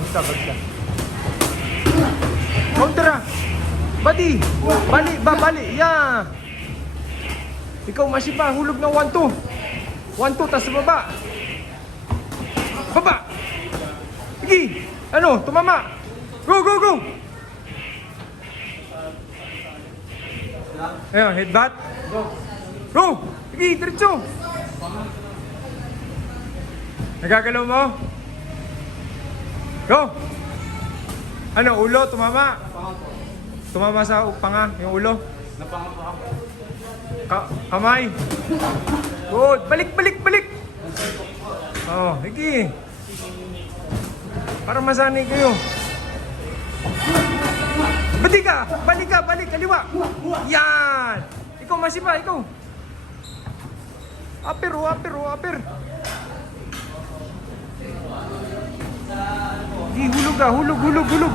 Bagsa. Counter ah. Badi. Bali. Yeah. Ikaw masipa. Hulog ng 1-2. 1-2. Tas baba. Sige. Ano? Tumama. Go. Ayan, headbutt. Go. Sige, diretso. Nagagalaw mo? Go. Ano, ulo? Tumama? Tumama sa panga, yung ulo? Napanga pa ako. Kamay. Good. Balik. Oh, sige. Para masanay kayo. Balik. Kaliwa. Yan. Ikaw, masipa, ikaw. Upper. Di, hulog.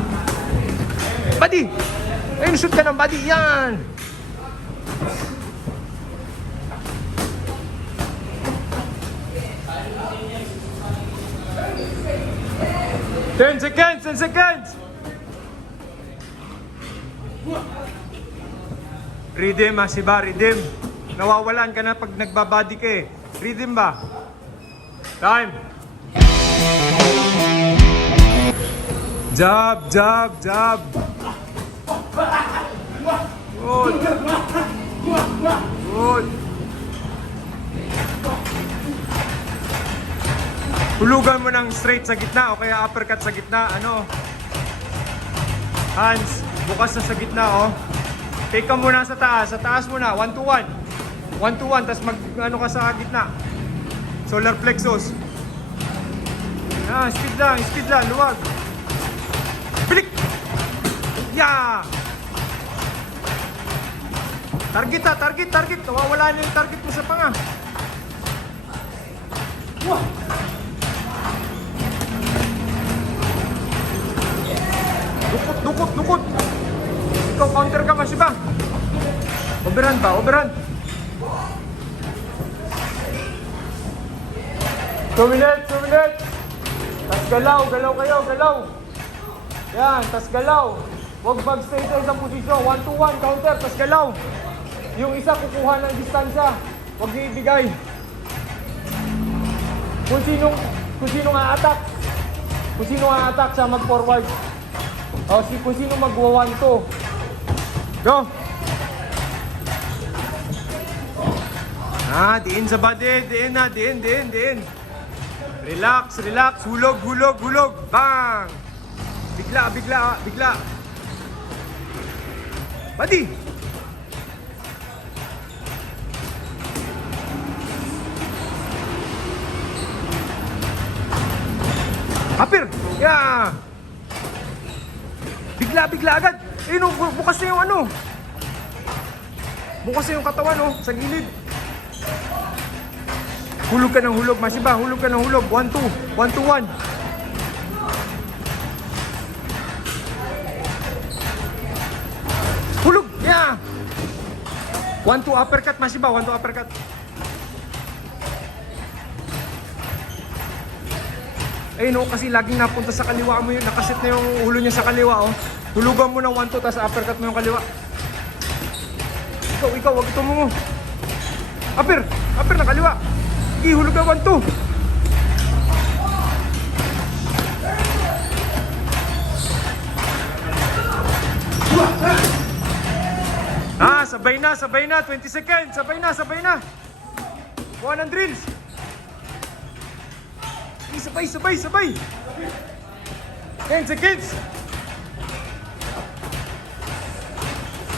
Badi. Ayun, shoot ka ng badi. Yan. Ten seconds. Rhythm, masiba, rhythm. Nawawalan ka na pag nagbabadi ka eh. Rhythm ba? Time. Jab. Good. Hulugan mo ng straight sa gitna o kaya uppercut sa gitna. Ano? Hands, bukas na sa gitna, oh. Take ka muna sa taas. Sa taas muna, 1-1. 1-1, tapos ano ka sa gitna. Solar plexus. Speed lang, luwag. Bilik! Yeah! Target. Nawawala na yung target mo sa panga. Dukot. Ikaw, counter ka, masiba. Overhand ba? 2 minutes. Tas galaw kayo. Yan, tas galaw. Huwag mag-stay sa isang posisyon. 1-1, counter, tas galaw. Yung isa kukuha ng distansya. Huwag niyo ibigay. Kung sinong a-attack. Kung sino a-attack siya mag-forward. O, kung sino mag-1-2. Go! Diin sa body. Diin. Relax. Hulog. Bang! Bigla. Badi! Upper! Yeah! Bigla agad! Bukas na yung ano! Bukas na yung katawan, oh, sa gilid. Hulog ka ng hulog, masiba. 1-2. 1-1. Hulog! Yeah! 1-2 uppercut, masiba. 1-2 uppercut. No, kasi laging napunta sa kaliwa mo yun. Nakasit na yung ulo niya sa kaliwa, oh. Hulugan mo ng 1-2, tapos uppercut mo yung kaliwa. Ikaw, wag ito mo. Upper na kaliwa. Sige, hulog ka 1-2. Sabay na. 20 seconds. Sabay na. Buwan ng drills. Sabay. 10 seconds.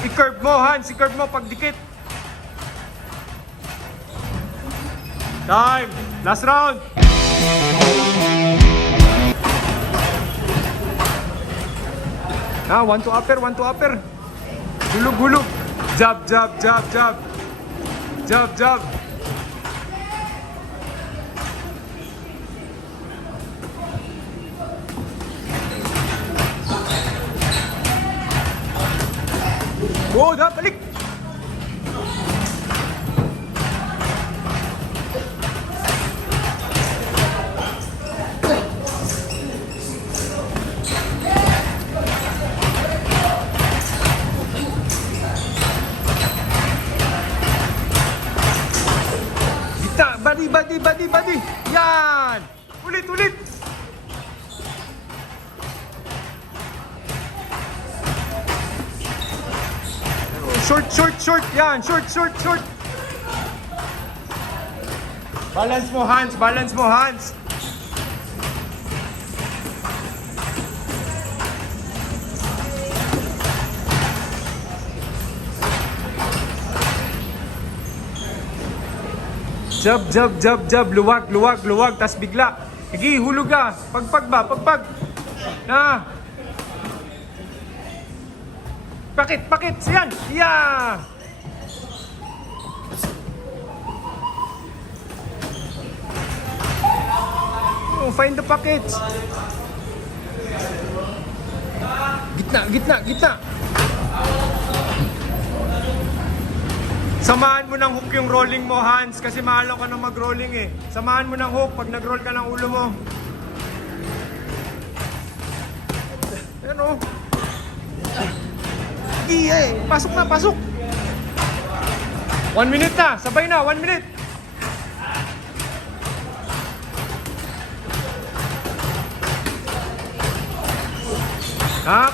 I-curve mo, Hans. I-curve mo pagdikit. Time. Last round. One to upper. Hulog. Jab. Oh, balik. body. Yan. Ulit. Short. Yan, short. Balance mo, hands. Jab. Luwag. Tas bigla. Sige, hulog ka. Pagpag. Na. Pakit. Yan. Yeah. Oh, find the pockets. Gitna. Samahan mo ng hook yung rolling mo, Hans, kasi mahalo ka nang mag-rolling eh. Samahan mo ng hook pag nag-roll ka ng ulo mo. Ayan o. Pasok. 1 minute na, sabay na, 1 minute.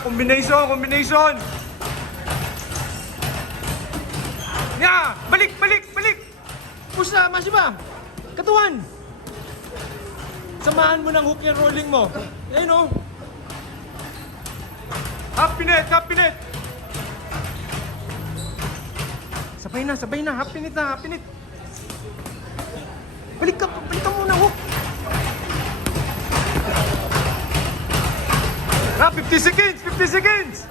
Combination. Ya, balik. Push na, masiba. Katuan. Samahan mo ng hook yung rolling mo. Ayun o. Half minute. Sabay na. Half minute. Balik ka muna hook. 50 seconds.